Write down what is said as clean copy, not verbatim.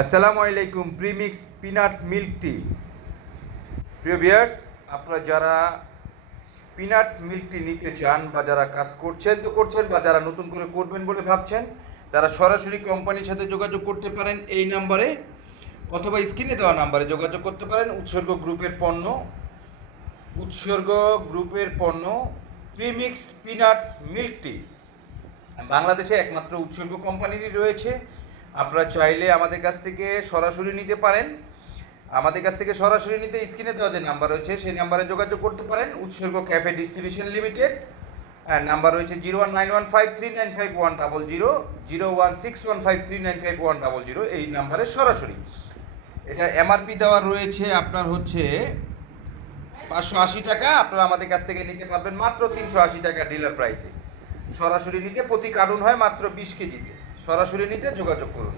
আসসালামু আলাইকুম। Premix peanut milk tea. প্রিয় ভিউয়ার্স, আপনারা যারা পিনাট মিল্ক টি নিতে চান বা যারা কাজ করছেন বা যারা নতুন করে করবেন বলে ভাবছেন, তারা সরাসরি কোম্পানির সাথে যোগাযোগ করতে পারেন এই নাম্বারে, অথবা স্ক্রিনে দেওয়া নাম্বারে যোগাযোগ করতে পারেন। উৎসর্গ গ্রুপের পণ্য প্রিমিক্স পিনাট মিল্ক টি বাংলাদেশে একমাত্র উৎসর্গ কোম্পানিরই রয়েছে। আপনারা চাইলে আমাদের কাছ থেকে সরাসরি নিতে পারেন। আমাদের কাছ থেকে সরাসরি নিতে স্ক্রিনে দেওয়া যে নাম্বার রয়েছে সেই নাম্বারে যোগাযোগ করতে পারেন। উৎসর্গ ক্যাফে ডিস্ট্রিবিউশন লিমিটেড, নাম্বার রয়েছে 019153951000, 016153951000। এই নাম্বারে সরাসরি। এটা এমআরপি দেওয়া রয়েছে আপনার হচ্ছে 580 টাকা। আপনারা আমাদের কাছ থেকে নিতে পারবেন মাত্র 380 টাকা ডিলার প্রাইসে। সরাসরি নিতে প্রতি কার্টুন হয় মাত্র 20 কেজিতে। সরাসরি নিতে যোগাযোগ করুন।